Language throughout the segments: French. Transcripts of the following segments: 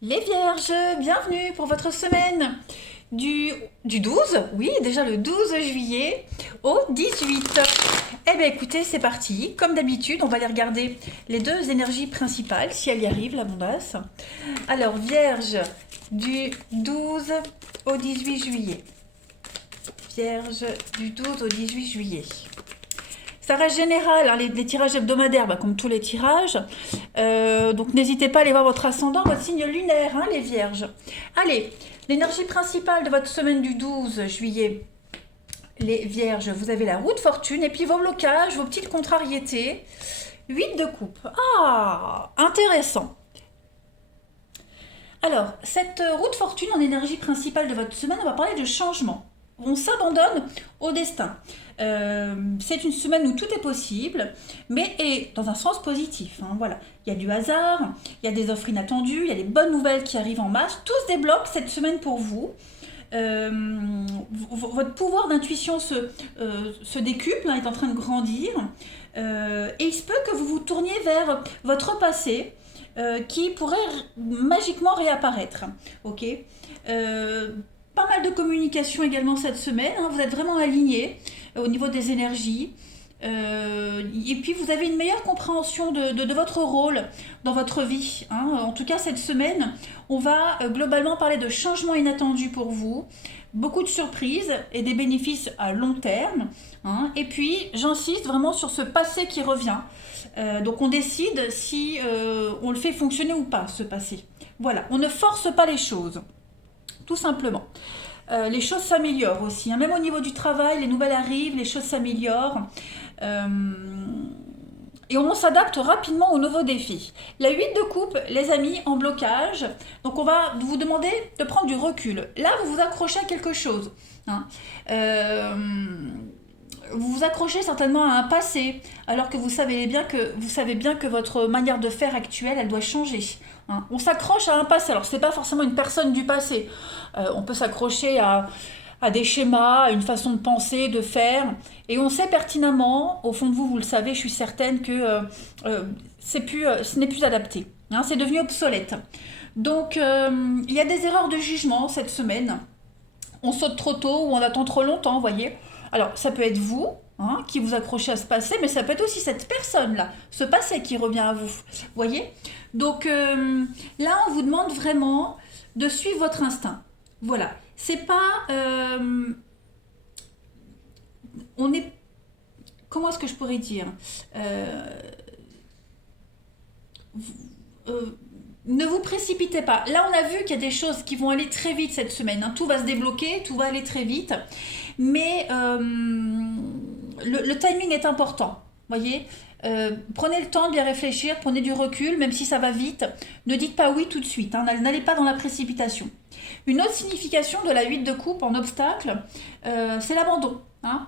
Les Vierges, bienvenue pour votre semaine du 12, oui, déjà le 12 juillet au 18. Eh bien écoutez, c'est parti. Comme d'habitude, on va aller regarder les deux énergies principales, si elle y arrive, l'abondance. Alors, Vierge du 12 au 18 juillet. Vierge du 12 au 18 juillet. Ça reste général, hein, les tirages hebdomadaires, bah, comme tous les tirages. Donc n'hésitez pas à aller voir votre ascendant, votre signe lunaire, hein, les vierges. Allez, l'énergie principale de votre semaine du 12 juillet, les vierges, vous avez la roue de fortune et puis vos blocages, vos petites contrariétés. 8 de coupe. Ah, intéressant. Alors, cette roue de fortune en énergie principale de votre semaine, on va parler de changement. On s'abandonne au destin. C'est une semaine où tout est possible, mais est dans un sens positif, hein, voilà. Il y a du hasard, il y a des offres inattendues, il y a des bonnes nouvelles qui arrivent en masse. Tout se débloque cette semaine pour vous. Euh, Votre pouvoir d'intuition se décuple, hein, est en train de grandir. Et il se peut que vous vous tourniez vers votre passé, qui pourrait magiquement réapparaître. Ok. Euh, Pas mal de communication également cette semaine, hein, vous êtes vraiment alignés au niveau des énergies. Et puis vous avez une meilleure compréhension de votre rôle dans votre vie, hein. En tout cas cette semaine, on va globalement parler de changements inattendus pour vous, beaucoup de surprises et des bénéfices à long terme, hein. Et puis j'insiste vraiment sur ce passé qui revient. Donc on décide si on le fait fonctionner ou pas, ce passé. Voilà, on ne force pas les choses, tout simplement. Les choses s'améliorent aussi, hein. Même au niveau du travail, les nouvelles arrivent, les choses s'améliorent. Euh, et on s'adapte rapidement aux nouveaux défis. La 8 de coupe, les amis, en blocage. Donc on va vous demander de prendre du recul. Là, vous vous accrochez à quelque chose, hein. Euh, vous vous accrochez certainement à un passé, alors que vous savez bien que votre manière de faire actuelle, elle doit changer, hein. On s'accroche à un passé. Alors c'est pas forcément une personne du passé. On peut s'accrocher à des schémas, à une façon de penser, de faire, et on sait pertinemment, au fond de vous, vous le savez, je suis certaine que ce n'est plus adapté, hein, c'est devenu obsolète. Donc il y a des erreurs de jugement cette semaine. On saute trop tôt ou on attend trop longtemps, vous voyez. Alors, ça peut être vous, hein, qui vous accrochez à ce passé, mais ça peut être aussi cette personne-là, ce passé qui revient à vous. Vous voyez. Donc là, on vous demande vraiment de suivre votre instinct. Voilà. C'est pas. On est. Comment est-ce que je pourrais dire. Euh, euh, Ne vous précipitez pas. Là, on a vu qu'il y a des choses qui vont aller très vite cette semaine, hein. Tout va se débloquer, tout va aller très vite. Mais le timing est important. Voyez. Prenez le temps de bien réfléchir, prenez du recul, même si ça va vite. Ne dites pas oui tout de suite, hein. N'allez pas dans la précipitation. Une autre signification de la 8 de coupe en obstacle, c'est l'abandon, hein.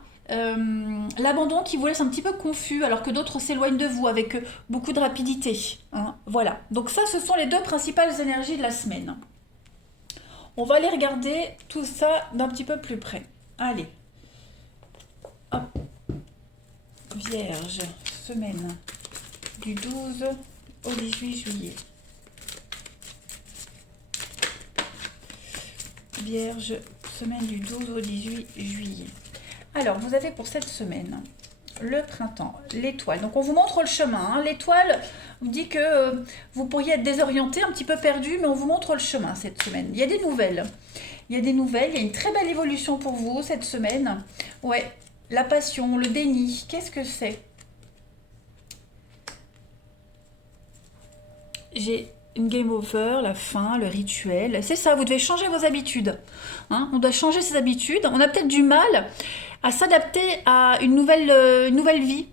L'abandon qui vous laisse un petit peu confus alors que d'autres s'éloignent de vous avec beaucoup de rapidité, hein. Voilà. Donc ça, ce sont les deux principales énergies de la semaine. On va aller regarder tout ça d'un petit peu plus près. Allez. Hop. Vierge, semaine du 12 au 18 juillet. Vierge, semaine du 12 au 18 juillet. Alors, vous avez pour cette semaine le printemps, l'étoile. Donc, on vous montre le chemin, hein. L'étoile vous dit que vous pourriez être désorienté, un petit peu perdu, mais on vous montre le chemin cette semaine. Il y a des nouvelles. Il y a des nouvelles. Il y a une très belle évolution pour vous cette semaine. Ouais, la passion, le déni. Qu'est-ce que c'est? J'ai une game over, la fin, le rituel. C'est ça, vous devez changer vos habitudes, hein. On doit changer ses habitudes. On a peut-être du mal à s'adapter à une nouvelle vie,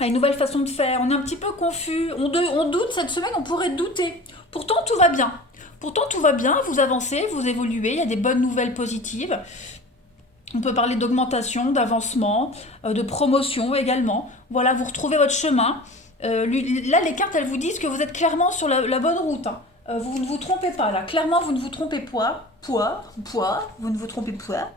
à une nouvelle façon de faire. On est un petit peu confus. On doute cette semaine, on pourrait douter. Pourtant, tout va bien. Pourtant, tout va bien. Vous avancez, vous évoluez. Il y a des bonnes nouvelles positives. On peut parler d'augmentation, d'avancement, de promotion également. Voilà, vous retrouvez votre chemin. Là, les cartes, elles vous disent que vous êtes clairement sur la bonne route, hein. vous ne vous trompez pas là. Clairement, vous ne vous trompez pas. Vous ne vous trompez pas.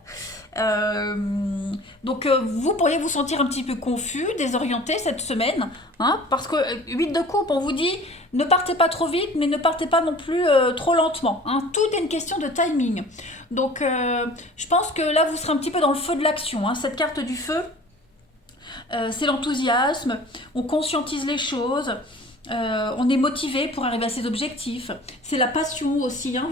Donc, vous pourriez vous sentir un petit peu confus, désorienté cette semaine, hein, parce que 8 de coupe, on vous dit ne partez pas trop vite, mais ne partez pas non plus trop lentement, hein. Tout est une question de timing. Donc, je pense que là, vous serez un petit peu dans le feu de l'action, hein. Cette carte du feu, c'est l'enthousiasme, on conscientise les choses, on est motivé pour arriver à ses objectifs. C'est la passion aussi, hein.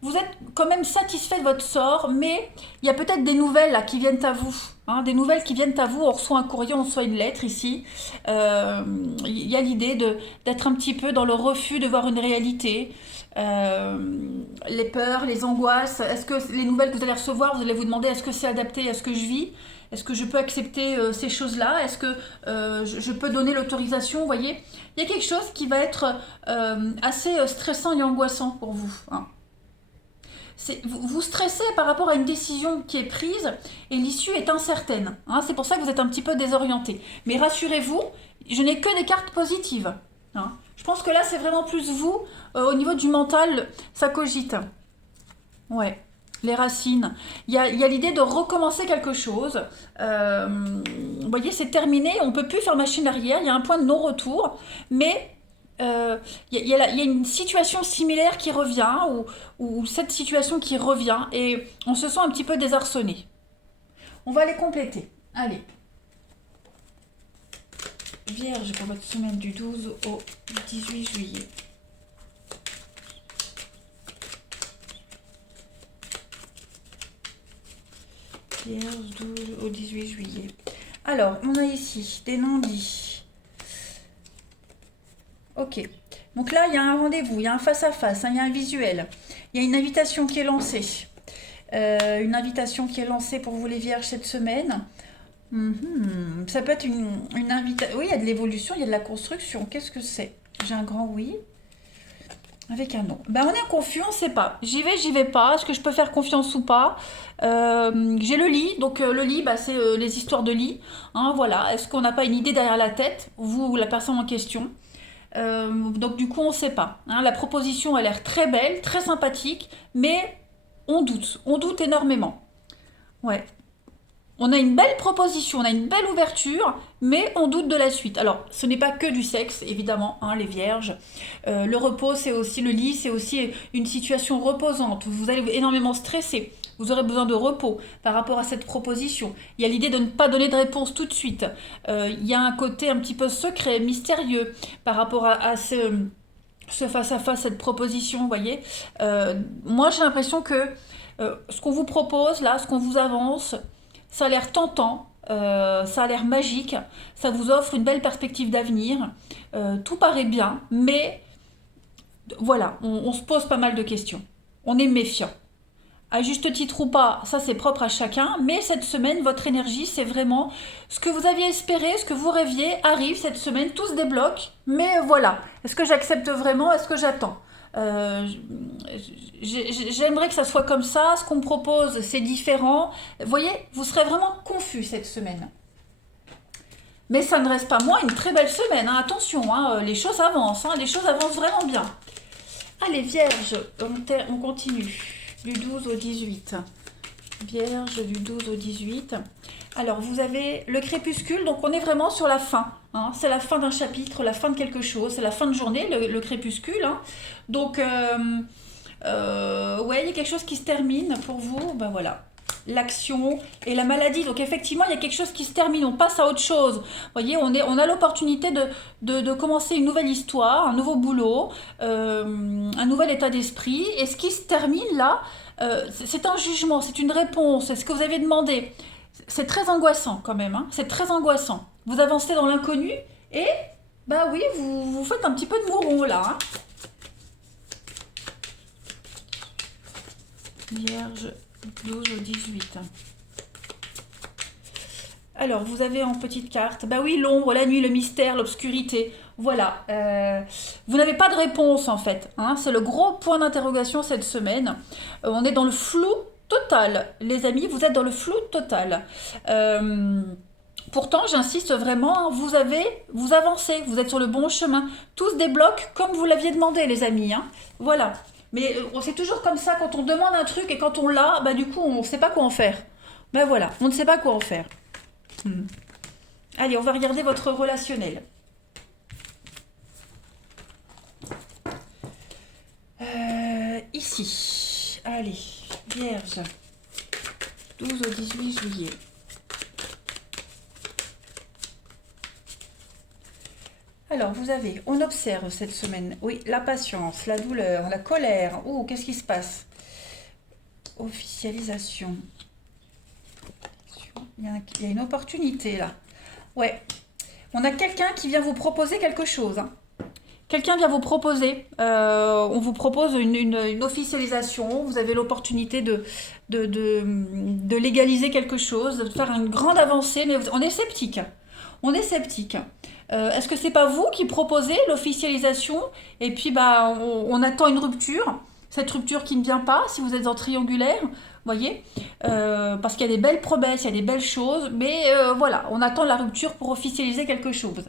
Vous êtes quand même satisfait de votre sort, mais il y a peut-être des nouvelles là, qui viennent à vous, hein, des nouvelles qui viennent à vous. On reçoit un courrier, on reçoit une lettre ici. Il y a l'idée d'être un petit peu dans le refus de voir une réalité. Les peurs, les angoisses. Est-ce que les nouvelles que vous allez recevoir, vous allez vous demander est-ce que c'est adapté à ce que je vis? Est-ce que je peux accepter ces choses-là? Est-ce que je peux donner l'autorisation? Vous voyez, il y a quelque chose qui va être assez stressant et angoissant pour vous, hein. Vous stressez par rapport à une décision qui est prise et l'issue est incertaine, hein. C'est pour ça que vous êtes un petit peu désorienté. Mais rassurez-vous, je n'ai que des cartes positives, hein. Je pense que là, c'est vraiment plus vous, au niveau du mental, ça cogite. Ouais, les racines. Il y a l'idée de recommencer quelque chose. Vous voyez, c'est terminé, on ne peut plus faire machine arrière, il y a un point de non-retour, mais il y a une situation similaire qui revient, ou cette situation qui revient, et on se sent un petit peu désarçonné. On va les compléter. Allez. Vierge pour votre semaine du 12 au 18 juillet. Vierge 12 au 18 juillet. Alors, on a ici des non-dits. Ok. Donc là, il y a un rendez-vous, il y a un face-à-face, hein, il y a un visuel. Il y a une invitation qui est lancée. Une invitation qui est lancée pour vous les vierges cette semaine. Ça peut être une invitation. Oui, il y a de l'évolution, il y a de la construction. Qu'est-ce que c'est? J'ai un grand oui. Avec un non. Ben, on est confus, on ne sait pas. J'y vais pas. Est-ce que je peux faire confiance ou pas? J'ai le lit. Donc le lit, bah, c'est les histoires de lit, hein, voilà. Est-ce qu'on n'a pas une idée derrière la tête, vous ou la personne en question? Donc du coup, on ne sait pas, hein. La proposition a l'air très belle, très sympathique, mais on doute énormément. Ouais. On a une belle proposition, on a une belle ouverture, mais on doute de la suite. Alors, ce n'est pas que du sexe, évidemment, hein, les vierges. Le repos, c'est aussi le lit, c'est aussi une situation reposante. Vous allez énormément stresser. Vous aurez besoin de repos par rapport à cette proposition. Il y a l'idée de ne pas donner de réponse tout de suite. Il y a un côté un petit peu secret, mystérieux par rapport à ce face-à-face, cette proposition, vous voyez. Moi, j'ai l'impression que ce qu'on vous propose, là, ce qu'on vous avance, ça a l'air tentant, ça a l'air magique, ça vous offre une belle perspective d'avenir, tout paraît bien, mais voilà, on se pose pas mal de questions. On est méfiant. À juste titre ou pas, ça c'est propre à chacun, mais cette semaine, votre énergie, c'est vraiment ce que vous aviez espéré, ce que vous rêviez, arrive cette semaine, tout se débloque, mais voilà. Est-ce que j'accepte vraiment? Est-ce que j'attends? J'aimerais que ça soit comme ça, ce qu'on me propose c'est différent. Vous voyez, vous serez vraiment confus cette semaine. Mais ça ne reste pas moins une très belle semaine, hein. Attention, hein, les choses avancent, hein, les choses avancent vraiment bien. Allez, Vierge, on continue. Du 12 au 18. Vierge du 12 au 18. Alors, vous avez le crépuscule, donc on est vraiment sur la fin, hein. C'est la fin d'un chapitre, la fin de quelque chose, c'est la fin de journée, le crépuscule, hein. Donc, ouais, il y a quelque chose qui se termine pour vous, ben voilà. L'action et la maladie. Donc effectivement, il y a quelque chose qui se termine, on passe à autre chose. Vous voyez, on a l'opportunité de commencer une nouvelle histoire, un nouveau boulot, un nouvel état d'esprit. Et ce qui se termine là, c'est un jugement, c'est une réponse, c'est ce que vous avez demandé. C'est très angoissant quand même, hein. C'est très angoissant. Vous avancez dans l'inconnu et, bah oui, vous faites un petit peu de mouron là, hein. Vierge 12 au 18. Alors, vous avez en petite carte, bah oui, l'ombre, la nuit, le mystère, l'obscurité. Voilà. Vous n'avez pas de réponse en fait, hein. C'est le gros point d'interrogation cette semaine. On est dans le flou total, les amis. Vous êtes dans le flou total. Pourtant, j'insiste vraiment, hein, vous avancez, vous êtes sur le bon chemin. Tout se débloque comme vous l'aviez demandé, les amis, hein. Voilà. Mais c'est toujours comme ça, quand on demande un truc et quand on l'a, bah du coup, on ne sait pas quoi en faire. Ben voilà, on ne sait pas quoi en faire. Hmm. Allez, on va regarder votre relationnel. Ici. Allez, Vierge. 12 au 18 juillet. Alors, on observe cette semaine, oui, la patience, la douleur, la colère. Oh, qu'est-ce qui se passe? Officialisation. Il y a une opportunité là. Ouais. On a quelqu'un qui vient vous proposer quelque chose, hein. Quelqu'un vient vous proposer, on vous propose une officialisation, vous avez l'opportunité de légaliser quelque chose, de faire une grande avancée, mais on est sceptique. On est sceptique. Est-ce que c'est pas vous qui proposez l'officialisation et puis bah on attend une rupture, cette rupture qui ne vient pas si vous êtes en triangulaire, voyez, parce qu'il y a des belles promesses, il y a des belles choses, mais voilà, on attend la rupture pour officialiser quelque chose.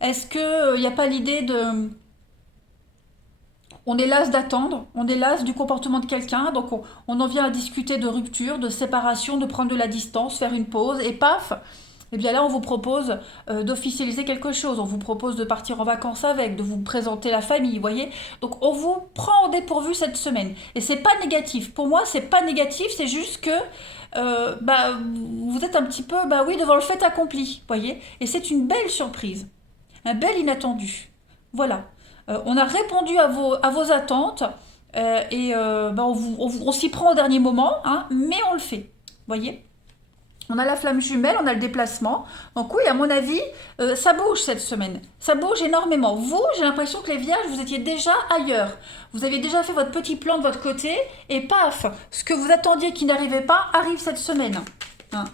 Est-ce qu'il n'y a pas l'idée de... On est las d'attendre, on est las du comportement de quelqu'un, donc on en vient à discuter de rupture, de séparation, de prendre de la distance, faire une pause, et paf, et bien là on vous propose d'officialiser quelque chose, on vous propose de partir en vacances avec, de vous présenter la famille, vous voyez. Donc on vous prend au dépourvu cette semaine, et c'est pas négatif, pour moi c'est pas négatif, c'est juste que vous êtes un petit peu, bah oui, devant le fait accompli, vous voyez, et c'est une belle surprise. Un bel inattendu. Voilà. On a répondu à vos attentes on s'y prend au dernier moment, hein, mais on le fait. Voyez. On a la flamme jumelle, on a le déplacement. Donc oui, à mon avis, ça bouge cette semaine. Ça bouge énormément. Vous, j'ai l'impression que les vierges, vous étiez déjà ailleurs. Vous avez déjà fait votre petit plan de votre côté et paf, ce que vous attendiez qui n'arrivait pas arrive cette semaine. Hein.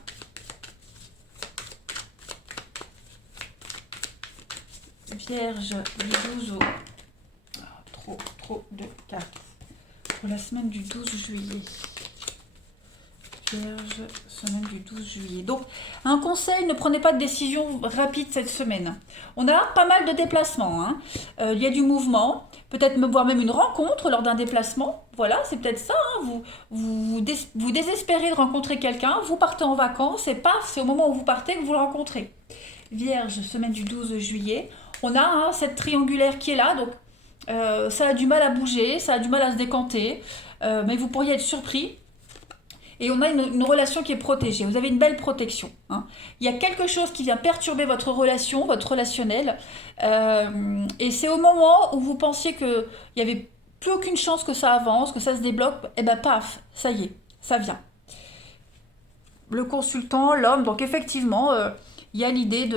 Vierge du 12 au... trop de cartes. Pour la semaine du 12 juillet. Vierge, semaine du 12 juillet. Donc, un conseil, ne prenez pas de décision rapide cette semaine. On a pas mal de déplacements, hein. Il y a du mouvement, peut-être voire même une rencontre lors d'un déplacement. Voilà, c'est peut-être ça, hein. Vous désespérez de rencontrer quelqu'un, vous partez en vacances et paf, c'est au moment où vous partez que vous le rencontrez. Vierge, semaine du 12 juillet. On a cette triangulaire qui est là, donc ça a du mal à bouger, ça a du mal à se décanter, mais vous pourriez être surpris. Et on a une relation qui est protégée, vous avez une belle protection, hein. Il y a quelque chose qui vient perturber votre relation, votre relationnel, et c'est au moment où vous pensiez qu'il n'y avait plus aucune chance que ça avance, que ça se débloque, et ben paf, ça y est, ça vient. Le consultant, l'homme, donc effectivement, il y a l'idée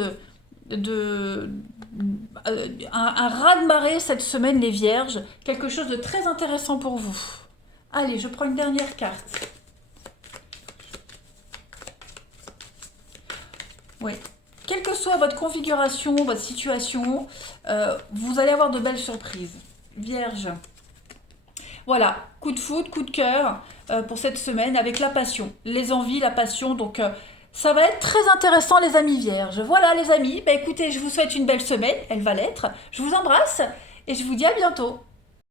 un raz-de-marée cette semaine, les vierges, quelque chose de très intéressant pour vous. Allez, je prends une dernière carte. Oui. Quelle que soit votre configuration, votre situation, vous allez avoir de belles surprises. Vierge. Voilà, coup de foudre, coup de cœur pour cette semaine avec la passion, les envies, la passion. Donc, ça va être très intéressant, les amis vierges. Voilà, les amis. Bah, écoutez, je vous souhaite une belle semaine. Elle va l'être. Je vous embrasse et je vous dis à bientôt.